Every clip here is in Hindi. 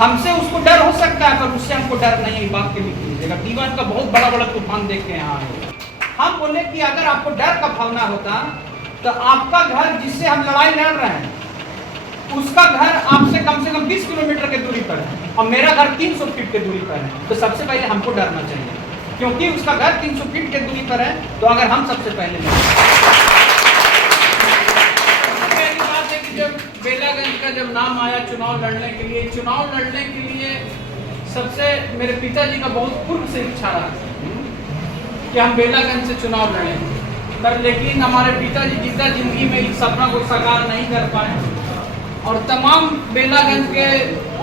हमसे उसको डर हो सकता है, पर उससे हमको डर नहीं है, इस बात के भी कीजिएगा। दीवान का बहुत बड़ा बड़ा तूफान देख के यहाँ आए। हम बोले कि अगर आपको डर का भावना होता तो आपका घर जिससे हम लड़ाई लड़ रहे हैं उसका घर आपसे कम से कम 20 किलोमीटर की दूरी पर है और मेरा घर 300 फीट की दूरी पर है, तो सबसे पहले हमको डरना चाहिए, क्योंकि उसका घर 300 फीट की दूरी पर है। तो अगर हम सबसे पहले पहली बात है कि जब बेलागंज का जब नाम आया चुनाव लड़ने के लिए सबसे मेरे पिताजी का बहुत पूर्व से इच्छा रहा कि हम बेलागंज से चुनाव लड़ें, पर लेकिन हमारे पिताजी जिंदा जिंदगी में इस सपना को साकार नहीं कर पाए और तमाम बेलागंज के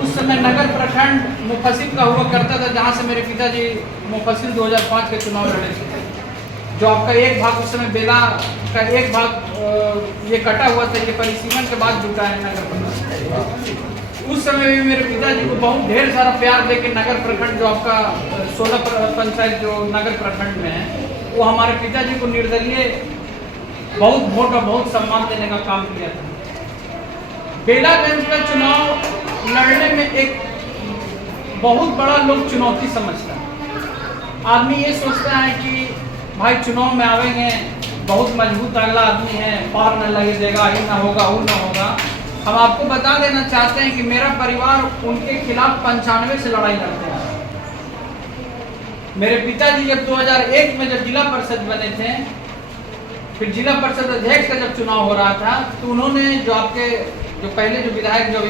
उस समय नगर प्रखंड मुफस्सिल का हुआ करता था, जहां से मेरे पिताजी मुफस्सिल 2005 के चुनाव लड़े थे। जो आपका एक भाग उस समय बेला का एक भाग ये कटा हुआ था, ये परिसीमन के बाद जुटा है नगर प्रखंड। उस समय भी मेरे पिताजी को बहुत ढेर सारा प्यार दे के नगर प्रखंड जो आपका 16 पंचायत जो नगर प्रखंड में है, वो हमारे पिताजी को निर्दलीय बहुत वोट और बहुत सम्मान देने का काम किया था। बेलागंज का चुनाव लड़ने में एक बहुत बड़ा लोग चुनौती समझता है। आदमी ये सोचता है कि भाई चुनाव में आवेंगे, बहुत मजबूत अगला आदमी है, पार न लगे देगा, ये ना होगा वो ना होगा। हम आपको बता देना चाहते हैं कि मेरा परिवार उनके खिलाफ 95 से लड़ाई लड़ते हैं। मेरे पिताजी जब 2001 में जब जिला परिषद बने थे, फिर जिला परिषद अध्यक्ष का जब चुनाव हो रहा था, तो उन्होंने जो आपके जो पहले जो विधायक जो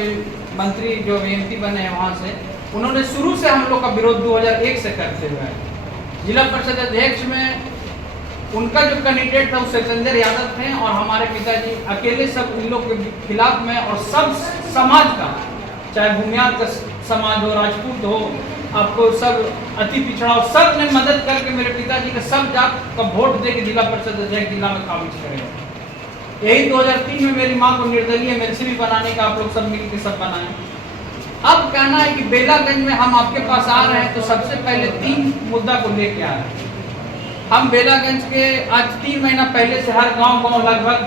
मंत्री जो एमपी बने हैं वहाँ से, उन्होंने शुरू से हम लोग का विरोध 2001 से करते हुए जिला परिषद अध्यक्ष में उनका जो कैंडिडेट था वो सत्येंद्र यादव थे और हमारे पिताजी अकेले सब इन लोग के खिलाफ में, और सब समाज का, चाहे भूमियार का समाज हो, राजपूत हो, आपको सब अति पिछड़ा हो, सब ने मदद करके मेरे पिताजी का सब जात का वोट दे के जिला परिषद अध्यक्ष जिला में काबिज करेगा। यही 2003 में मेरी माँ को निर्दलीय एमएलसी भी बनाने का आप लोग सब मिल के सब बनाए। अब कहना है कि बेलागंज में हम आपके पास आ रहे हैं, तो सबसे पहले 3 मुद्दा को लेके आ रहे हैं। हम बेलागंज के आज 3 महीना पहले से हर गांव लगभग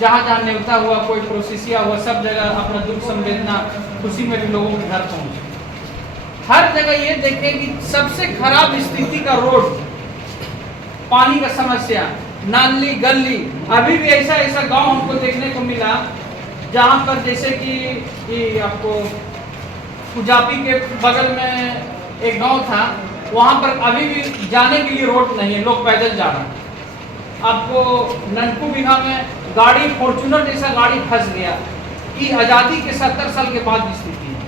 जहाँ जहाँ न्योता हुआ, कोई प्रोसेसिया हुआ, सब जगह अपना दुख संवेदना खुशी में भी लोगों के घर पहुँचे। हर जगह ये देखें कि सबसे खराब स्थिति का रोड, पानी का समस्या, नाली गली, अभी भी ऐसा गांव हमको देखने को मिला जहाँ पर जैसे कि आपको कुजापी के बगल में एक गांव था, वहाँ पर अभी भी जाने के लिए रोड नहीं है, लोग पैदल जा रहे हैं। आपको ननकू बिघा में गाड़ी फॉर्चूनर जैसा गाड़ी फंस गया। ये आज़ादी के 70 साल के बाद स्थिति है,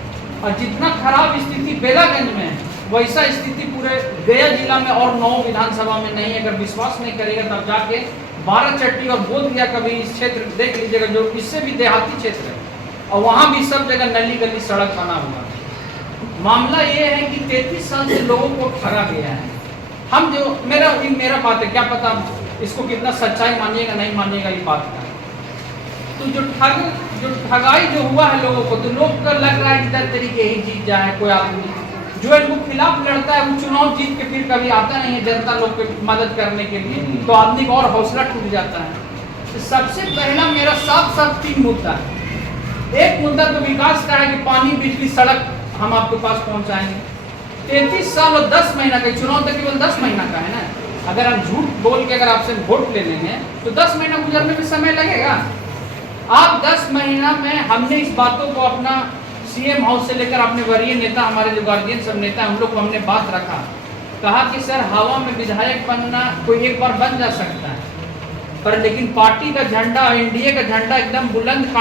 और जितना खराब स्थिति बेलागंज में है वैसा स्थिति पूरे गया जिला में और 9 विधानसभा में नहीं है। अगर विश्वास नहीं करेगा तब जाके 12 चट्टी और बोधगया का भी इस क्षेत्र देख लीजिएगा, जो इससे भी देहाती क्षेत्र है, और वहाँ भी सब जगह नली गली सड़क बना हुआ है। मामला ये है कि 33 साल से लोगों को ठगा गया है। हम जो मेरा बात है, क्या पता इसको कितना सच्चाई मानिएगा नहीं मानिएगा ये बात का, तो जो ठगाई जो हुआ है लोगों को, तो लोग का लग रहा है कि दर तरीके ही जीत जाए। कोई आदमी जो इनको खिलाफ लड़ता है वो चुनाव जीत के फिर कभी आता नहीं है जनता लोग की मदद करने के लिए, तो आदमी का और हौसला टूट जाता है। तो सबसे पहला मेरा साफ 3 मुद्दा है। एक मुद्दा तो विकास का है कि पानी, बिजली, सड़क हम आपके पास पहुंचाएंगे। 33 साल और 10 महीना का चुनाव तो केवल 10 महीना का है ना। अगर हम झूठ बोल के अगर आपसे वोट ले लेंगे तो 10 महीना गुजरने में समय लगेगा। आप 10 महीना में हमने इस बातों को अपना सीएम हाउस से लेकर अपने वरीय नेता, हमारे जो गार्जियन सब नेता हम लोग को हमने बात रखा, कहा कि सर हवा में विधायक बनना कोई एक बार बन जा सकता है, पर लेकिन पार्टी का झंडा, एनडीए का झंडा एकदम बुलंद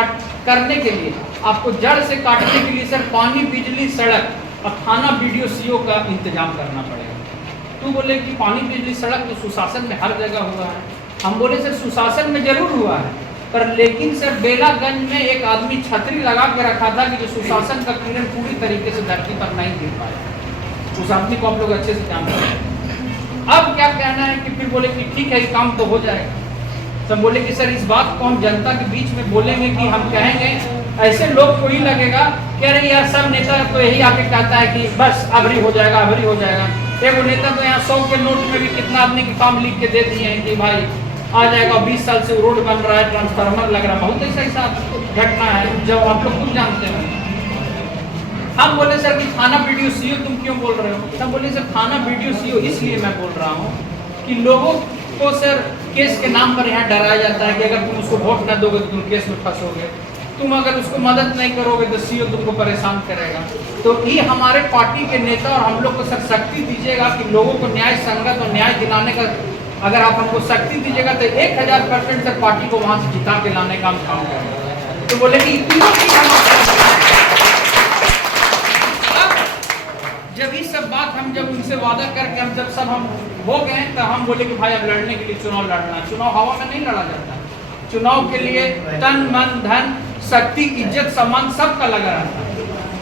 करने के लिए, आपको जड़ से काटने के लिए सर पानी, बिजली, सड़क और थाना बीडीओ सीओ का इंतजाम करना पड़ेगा। तो बोले कि पानी, बिजली, सड़क तो सुशासन में हर जगह हुआ है। हम बोले सर सुशासन में जरूर हुआ है, पर लेकिन सर बेलागंज में एक आदमी छतरी लगा के रखा था कि जो सुशासन का किरण पूरी तरीके से धरती पर नहीं गिर पाया। उस आदमी को आप लोग अच्छे से जानते हैं। अब क्या कहना है कि फिर बोले कि ठीक है ये काम तो हो जाएगा। सब बोले कि सर इस बात को हम जनता के बीच में बोलेंगे कि हम कहेंगे, ऐसे लोग को ही लगेगा कि अरे यार सब नेता तो यही आके कहता है कि बस अबरी हो जाएगा, अबरी हो जाएगा। एक नेता तो यहाँ 100 के नोट में भी कितना आदमी के काम लिख के दे दिए हैं कि भाई आ जाएगा, 20 साल से रोड बन रहा है, ट्रांसफार्मर लग रहा है। बहुत ऐसा घटना है जो आप लोग खुद जानते हैं। हम बोले सर कि थाना वीडियो सीओ तुम क्यों बोल रहे हो? हम बोले सर थाना वीडियो सीओ इसलिए मैं बोल रहा हूँ कि लोगों को सर केस के नाम पर यहाँ डराया जाता है कि अगर तुम उसको वोट न दोगे तो तुम केस में फंसोगे, तुम अगर उसको मदद नहीं करोगे तो सीओ तुमको परेशान करेगा। तो ये हमारे पार्टी के नेता और हम लोग को सर शक्ति दीजिएगा कि लोगों को न्याय संगत और न्याय दिलाने का, अगर आप हमको शक्ति दीजिएगा तो 1000% सर पार्टी को वहाँ से जिता के लाने का हम काम करेंगे। तो बोले कि तीनों चीज हम जब ये सब बात हम जब उनसे वादा करके हम जब सब हम हो गए तो हम बोले कि भाई अब लड़ने के लिए चुनाव लड़ना। चुनाव हवा में नहीं लड़ा जाता, चुनाव के लिए तन मन धन शक्ति इज्जत सम्मान सबका लगा रहता है।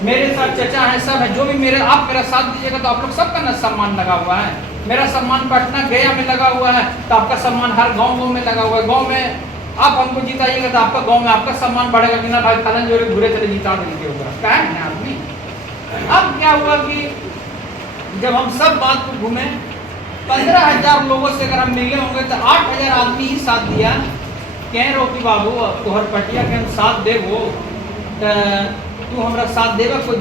मेरे साथ चचा है, सब है, जो भी मेरे आप मेरा साथ दीजिएगा तो आप लोग सबका न सम्मान लगा हुआ है। मेरा सम्मान पटना गया में लगा हुआ है तो आपका सम्मान हर गाँव में लगा हुआ है। गाँव में आप हमको जिताइएगा तो आपका गाँव में आपका सम्मान बढ़ेगा कि ना भाई फलन जोड़े घूरे चले जिता देंगे होगा क्या है आदमी। अब क्या हुआ कि जब हम सब बात को घूमे 15,000 लोगों से अगर हम मिले होंगे तो 8,000 आदमी ही साथ दिया। कह रहो कि बाबू तोहर पटिया के हम साथ देवो तू हमारा साथ देगा कोई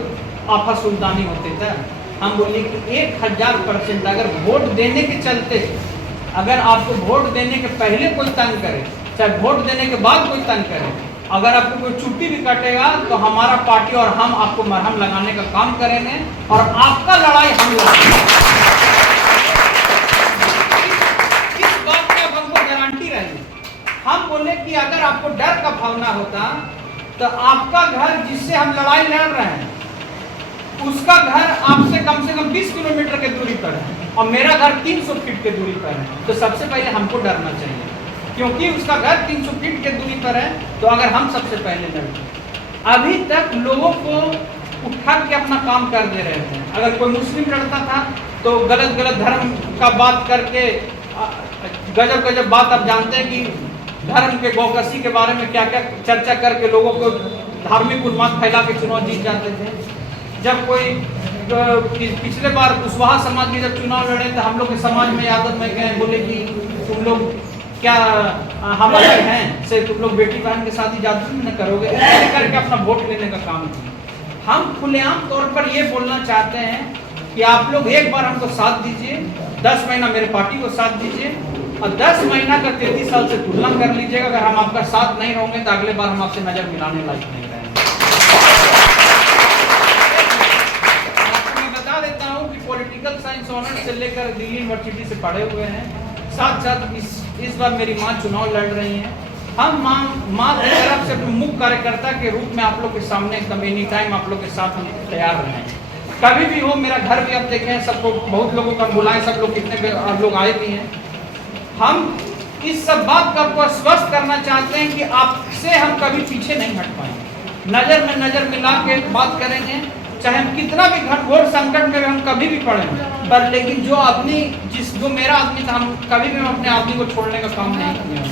आफा सुल्तानी होते था। हम बोले कि 1000% अगर वोट देने के चलते, अगर आपको वोट देने के पहले कोई तंग करे, चाहे वोट देने के बाद कोई तंग करे, अगर आपको कोई छुट्टी भी कटेगा तो हमारा पार्टी और हम आपको मरहम लगाने का काम करेंगे और आपका लड़ाई हम लड़ेंगे। इस बात की अब हमको गारंटी रहेगी। हम बोले कि अगर आपको डर का भावना होता तो आपका घर जिससे हम लड़ाई लड़ रहे हैं उसका घर आपसे कम से कम 20 किलोमीटर के दूरी पर है और मेरा घर 300 फीट के दूरी पर है, तो सबसे पहले हमको डरना चाहिए क्योंकि उसका घर 300 फीट के दूरी पर है। तो अगर हम सबसे पहले लड़ते, अभी तक लोगों को उठा के अपना काम कर दे रहे थे। अगर कोई मुस्लिम लड़ता था तो गलत गलत धर्म का बात करके गजब गजब बात आप जानते हैं कि धर्म के गौकसी के बारे में क्या क्या चर्चा करके लोगों को धार्मिक उन्माद फैला के चुनाव जीत जाते थे। जब कोई पिछले बार कुशवाहा समाज के जब चुनाव लड़े तो हम लोग के समाज में यादव में गए, बोले कि तुम लोग क्या हम अलग हैं से तुम लोग बेटी बहन के साथ ही जादू न करोगे, ऐसे करके अपना वोट लेने का काम किया। हम खुलेआम तौर पर ये बोलना चाहते हैं कि आप लोग एक बार हमको साथ दीजिए, 10 महीना मेरे पार्टी को साथ दीजिए और 10 महीना का 33 साल से तुलना कर लीजिएगा। अगर हम आपका साथ नहीं रहोगे तो अगले बार हम आपसे नजर मिलाने लायक नहीं रहेंगे। आपको मैं बता देता हूँ कि पॉलिटिकल साइंस ऑनर्स से लेकर दिल्ली यूनिवर्सिटी से पढ़े हुए हैं, साथ साथ इस बार मेरी माँ चुनाव लड़ रही हैं। हम माँ की तरफ से मुख्य कार्यकर्ता के रूप में आप लोग के सामने एकदम एनी टाइम आप लोग के साथ हम तैयार रहें। कभी भी हो, मेरा घर भी आप देखें, सबको बहुत लोगों का बुलाएं, सब लोग कितने लोग आए भी हैं। हम इस सब बात का आपको आश्वस्त करना चाहते हैं कि आपसे हम कभी पीछे नहीं हट पाएंगे। नजर में नजर मिला के बात करेंगे, चाहे हम कितना भी घोर संकट में हम कभी भी पड़े पर, लेकिन जो मेरा आदमी था, हम कभी भी हम अपने आदमी को छोड़ने का काम नहीं किया।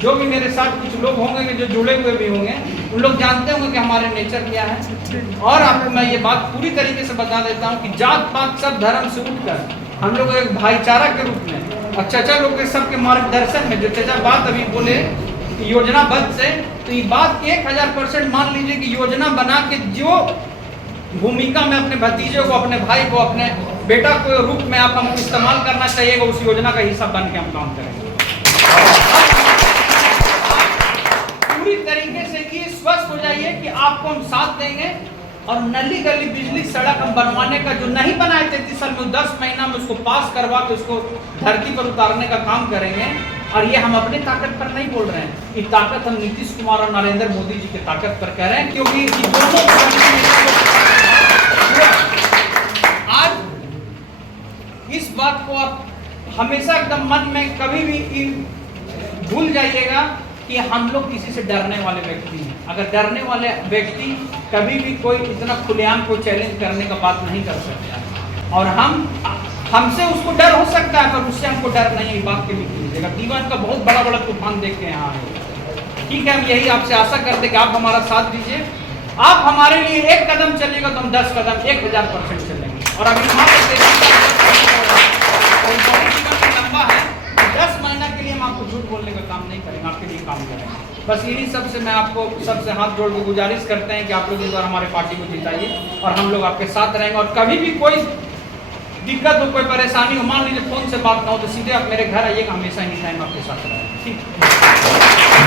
जो भी मेरे साथ कुछ लोग होंगे जो जुड़े हुए भी होंगे, उन लोग जानते होंगे कि हमारे नेचर क्या है। और आपको मैं ये बात पूरी तरीके से बता देता हूँ कि जात पात सब धर्म से उठकर हम लोग एक भाईचारा के रूप में और चचा लोग के सबके मार्गदर्शन में, जो चचा बात अभी बोले योजनाबद्ध से, तो ये बात 1000% मान लीजिए कि योजना बना के जो भूमिका में अपने भतीजे को, अपने भाई को, अपने बेटा को रूप में आप हमको इस्तेमाल करना चाहिएगा, उस योजना का हिस्सा बन के हम काम करेंगे। पूरी तरीके से ये स्वस्थ हो जाइए कि आपको हम साथ देंगे और नली गली बिजली सड़क हम बनवाने का जो नहीं बनाए 33 साल में 10 महीना में उसको पास करवा के उसको धरती पर उतारने का काम करेंगे। और ये हम अपनी ताकत पर नहीं बोल रहे हैं, ये ताकत हम नीतीश कुमार और नरेंद्र मोदी जी की ताकत पर कह रहे हैं, क्योंकि ये दोनों आज इस बात को आप हमेशा एकदम मन में कभी भी भूल जाइएगा कि हम लोग किसी से डरने वाले व्यक्ति हैं। अगर डरने वाले व्यक्ति कभी भी कोई इतना खुलेआम को चैलेंज करने का बात नहीं कर सकता, और हमसे उसको डर हो सकता है पर उससे हमको डर नहीं है, बात के लिख लीजिएगा। दीवान का बहुत बड़ा बड़ा तूफान देख के यहाँ आए। ठीक है, हम यही आपसे आशा करते कि आप हमारा साथ दीजिए। आप हमारे लिए एक कदम चलिएगा तो हम 10 कदम 1000% चलेंगे। और अभी लंबा है, 10 महीना के लिए हम आपको झूठ बोलने का काम नहीं करेंगे, आपके लिए काम करेंगे। बस इन्हीं सब से मैं आपको सबसे हाथ जोड़ के गुजारिश करते हैं कि आप लोग इस बार हमारे पार्टी को जिताइए और हम लोग आपके साथ रहेंगे। और कभी भी कोई दिक्कत हो, कोई परेशानी हो, मान लीजिए फोन से बात ना हो तो सीधे आप मेरे घर आइएगा, हमेशा एनी टाइम आपके साथ रहेंगे। ठीक।